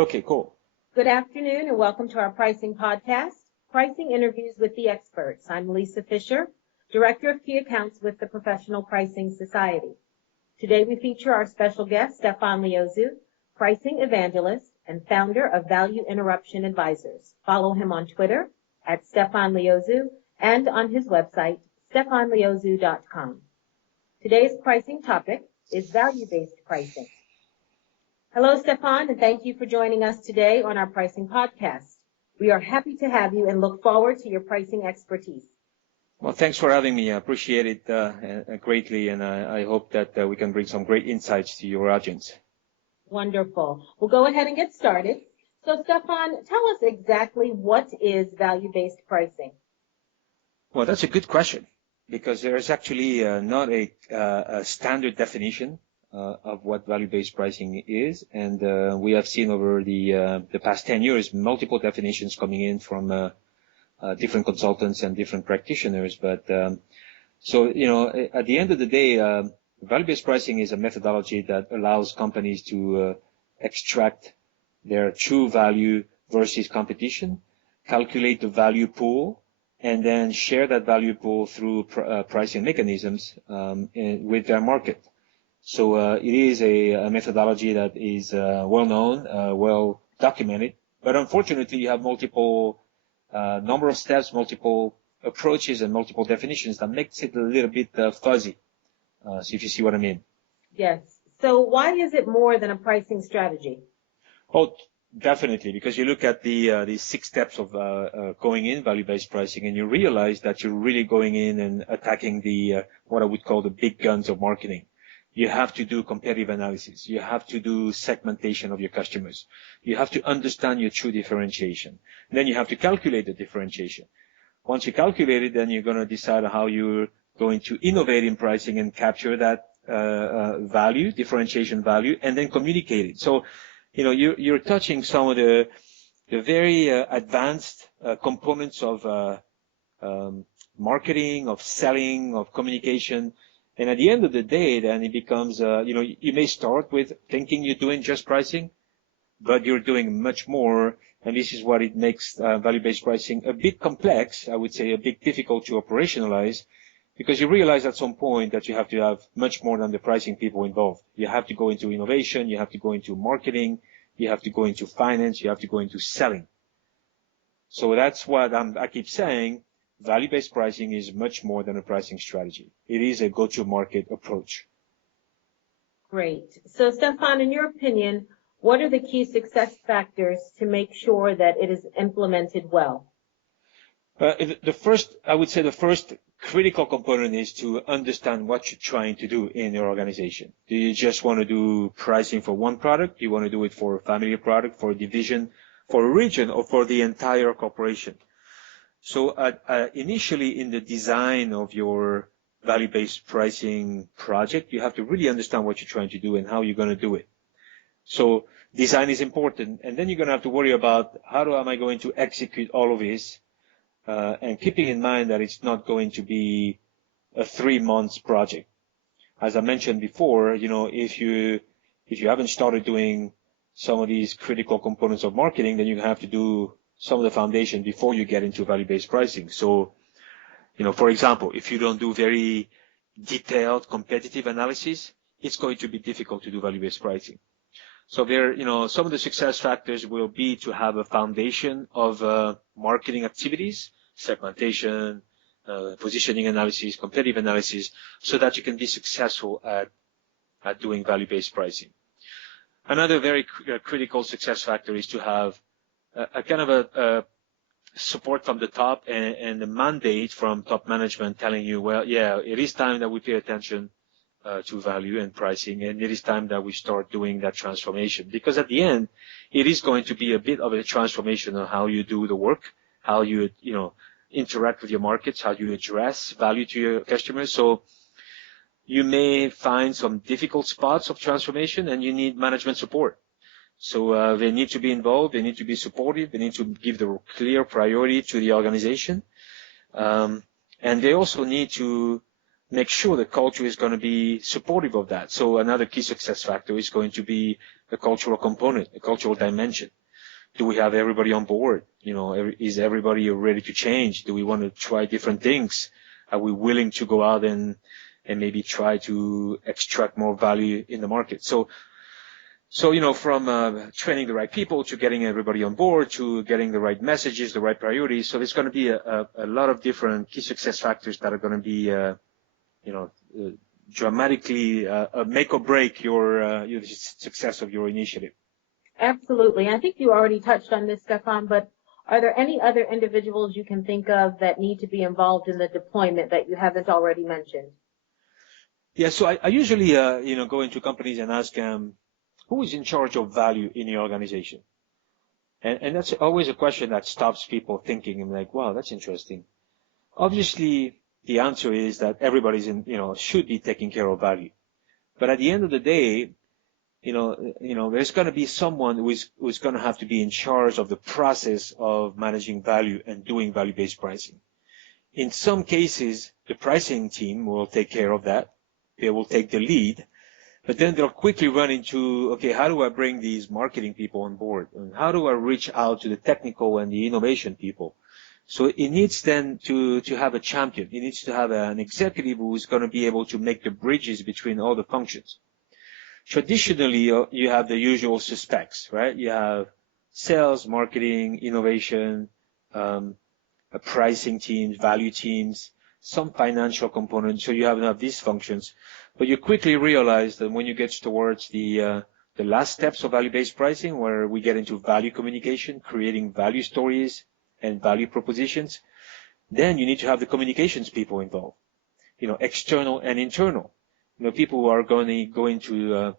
Okay, cool. Good afternoon and welcome to our pricing podcast, Pricing Interviews with the Experts. I'm Lisa Fisher, Director of Key Accounts with the Professional Pricing Society. Today we feature our special guest, Stephan Liozu, pricing evangelist and founder of Value Interruption Advisors. Follow him on Twitter at Stephan Liozu and on his website, stephanliozu.com. Today's pricing topic is value-based pricing. Hello, Stephan, and thank you for joining us today on our pricing podcast. We are happy to have you and look forward to your pricing expertise. Well, thanks for having me. I appreciate it greatly, and I hope that we can bring some great insights to your audience. Wonderful. We'll go ahead and get started. So, Stephan, tell us exactly what is value-based pricing? Well, that's a good question because there is actually not a standard definition of what value-based pricing is, and we have seen over the past 10 years multiple definitions coming in from different consultants and different practitioners. But so at the end of the day, value-based pricing is a methodology that allows companies to extract their true value versus competition, calculate the value pool, and then share that value pool through pricing mechanisms with their market. So it is a methodology that is well known, well documented, but unfortunately you have multiple number of steps, multiple approaches, and multiple definitions that makes it a little bit fuzzy. So if you see what I mean. Yes. So why is it more than a pricing strategy? Oh, definitely, because you look at the 6 steps of going in value-based pricing, and you realize that you're really going in and attacking the what I would call the big guns of marketing. You have to do competitive analysis. You have to do segmentation of your customers. You have to understand your true differentiation. Then you have to calculate the differentiation. Once you calculate it, then you're going to decide how you're going to innovate in pricing and capture that value, differentiation value, and then communicate it. So, you're touching some of the very advanced components of marketing, of selling, of communication. And at the end of the day, then it becomes, you may start with thinking you're doing just pricing, but you're doing much more. And this is what it makes value-based pricing a bit complex, I would say a bit difficult to operationalize, because you realize at some point that you have to have much more than the pricing people involved. You have to go into innovation, you have to go into marketing, you have to go into finance, you have to go into selling. So that's what I keep saying. Value-based pricing is much more than a pricing strategy. It is a go-to-market approach. Great. So, Stephan, in your opinion, what are the key success factors to make sure that it is implemented well? I would say the first critical component is to understand what you're trying to do in your organization. Do you just want to do pricing for one product? Do you want to do it for a family product, for a division, for a region, or for the entire corporation? So initially in the design of your value-based pricing project, you have to really understand what you're trying to do and how you're going to do it. So design is important, and then you're going to have to worry about how am I going to execute all of this, and keeping in mind that it's not going to be a 3-month project. As I mentioned before, if you haven't started doing some of these critical components of marketing, then you have to do some of the foundation before you get into value-based pricing. So, for example, if you don't do very detailed competitive analysis, it's going to be difficult to do value-based pricing. So some of the success factors will be to have a foundation of marketing activities, segmentation, positioning analysis, competitive analysis, so that you can be successful at doing value-based pricing. Another very critical success factor is to have a kind of a support from the top and a mandate from top management telling you, well, yeah, it is time that we pay attention to value and pricing, and it is time that we start doing that transformation. Because at the end, it is going to be a bit of a transformation of how you do the work, how you interact with your markets, how you address value to your customers. So you may find some difficult spots of transformation, and you need management support. So they need to be involved, they need to be supportive, they need to give the clear priority to the organization, and they also need to make sure the culture is going to be supportive of that. So another key success factor is going to be a cultural component, a cultural dimension. Do we have everybody on board? Is everybody ready to change? Do we want to try different things? Are we willing to go out and maybe try to extract more value in the market? So from training the right people to getting everybody on board to getting the right messages, the right priorities. So there's going to be a lot of different key success factors that are going to be, dramatically make or break your success of your initiative. Absolutely. I think you already touched on this, Stephan, but are there any other individuals you can think of that need to be involved in the deployment that you haven't already mentioned? Yeah, so I usually, go into companies and ask them, who is in charge of value in your organization? And that's always a question that stops people thinking. I'm like, wow, that's interesting. Obviously, the answer is that everybody's should be taking care of value. But at the end of the day, there's going to be someone who's going to have to be in charge of the process of managing value and doing value-based pricing. In some cases, the pricing team will take care of that. They will take the lead. But then they'll quickly run into, okay, how do I bring these marketing people on board? And how do I reach out to the technical and the innovation people? So it needs then to have a champion. It needs to have an executive who is going to be able to make the bridges between all the functions. Traditionally, you have the usual suspects, right? You have sales, marketing, innovation, pricing teams, value teams, some financial components. So you have these functions. But you quickly realize that when you get towards the last steps of value-based pricing, where we get into value communication, creating value stories and value propositions, then you need to have the communications people involved, external and internal. People who are going to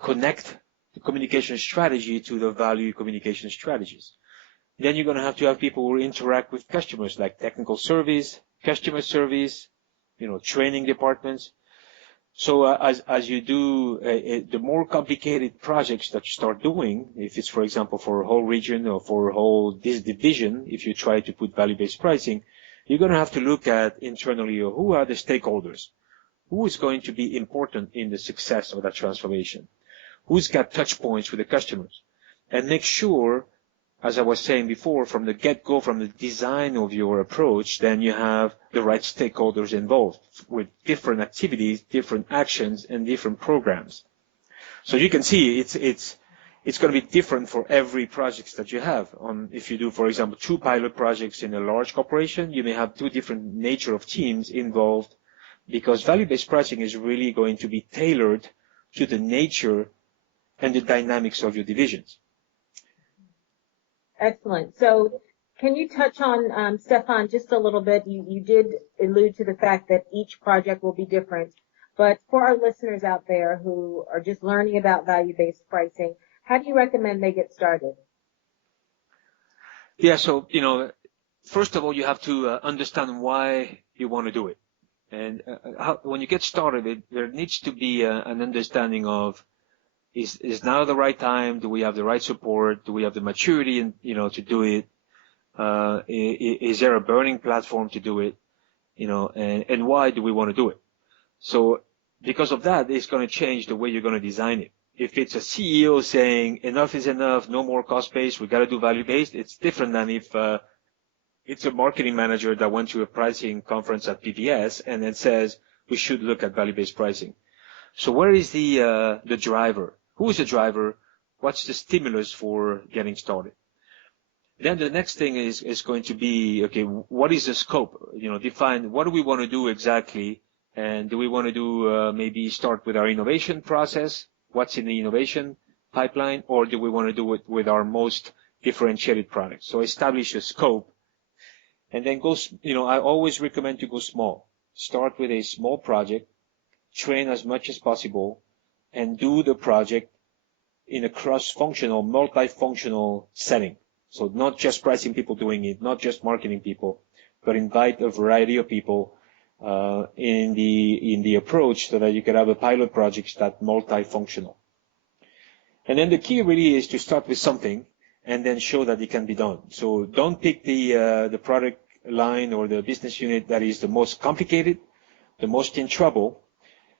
connect the communication strategy to the value communication strategies. Then you're going to have people who interact with customers, like technical service, customer service, training departments. So as you do, the more complicated projects that you start doing, if it's, for example, for a whole region or for a whole this division, if you try to put value-based pricing, you're going to have to look at internally who are the stakeholders, who is going to be important in the success of that transformation, who's got touch points with the customers, and make sure, as I was saying before, from the get-go, from the design of your approach, then you have the right stakeholders involved with different activities, different actions, and different programs. So you can see it's going to be different for every project that you have. If you do, for example, 2 pilot projects in a large corporation, you may have 2 different nature of teams involved, because value-based pricing is really going to be tailored to the nature and the dynamics of your divisions. Excellent. So can you touch on, Stephan, just a little bit? You did allude to the fact that each project will be different. But for our listeners out there who are just learning about value-based pricing, how do you recommend they get started? Yeah, so, first of all, you have to understand why you want to do it. And when you get started, there needs to be an understanding of, is now the right time? Do we have the right support? Do we have the maturity to do it? Is there a burning platform to do it? And why do we want to do it? So because of that, it's going to change the way you're going to design it. If it's a CEO saying enough is enough, no more cost-based, we got to do value-based, it's different than if it's a marketing manager that went to a pricing conference at PBS and then says we should look at value-based pricing. So where is the driver? Who is the driver? What's the stimulus for getting started? Then the next thing is going to be, okay, what is the scope? Define what do we want to do exactly, and do we want to do maybe start with our innovation process? What's in the innovation pipeline, or do we want to do it with our most differentiated products? So establish a scope, and then go. I always recommend to go small. Start with a small project, train as much as possible, and do the project in a cross-functional, multifunctional setting. So not just pricing people doing it, not just marketing people, but invite a variety of people in the approach so that you can have a pilot project that's multifunctional. And then the key really is to start with something and then show that it can be done. So don't pick the product line or the business unit that is the most complicated, the most in trouble,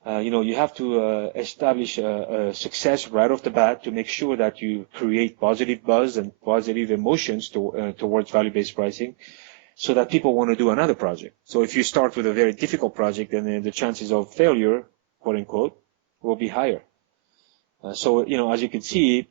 you have to establish a success right off the bat to make sure that you create positive buzz and positive emotions towards value-based pricing so that people want to do another project. So if you start with a very difficult project, then the chances of failure, quote unquote, will be higher. So, as you can see,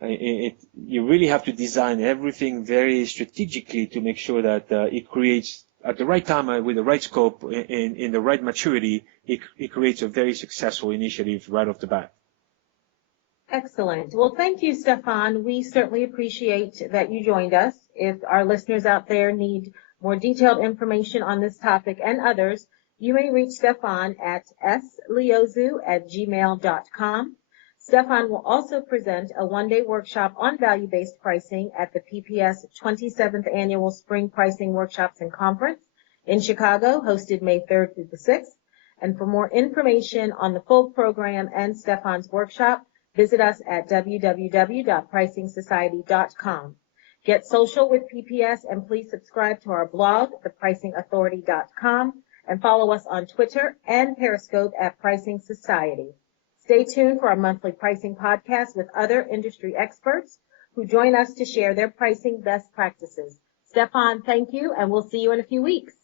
you really have to design everything very strategically to make sure that it creates, at the right time, with the right scope, in the right maturity, it creates a very successful initiative right off the bat. Excellent. Well, thank you, Stephan. We certainly appreciate that you joined us. If our listeners out there need more detailed information on this topic and others, you may reach Stephan at sliozu@gmail.com. Stephan will also present a one-day workshop on value-based pricing at the PPS 27th Annual Spring Pricing Workshops and Conference in Chicago, hosted May 3rd through the 6th. And for more information on the full program and Stephan's workshop, visit us at www.pricingsociety.com. Get social with PPS and please subscribe to our blog, thepricingauthority.com, and follow us on Twitter and Periscope at Pricing Society. Stay tuned for our monthly pricing podcast with other industry experts who join us to share their pricing best practices. Stephan, thank you, and we'll see you in a few weeks.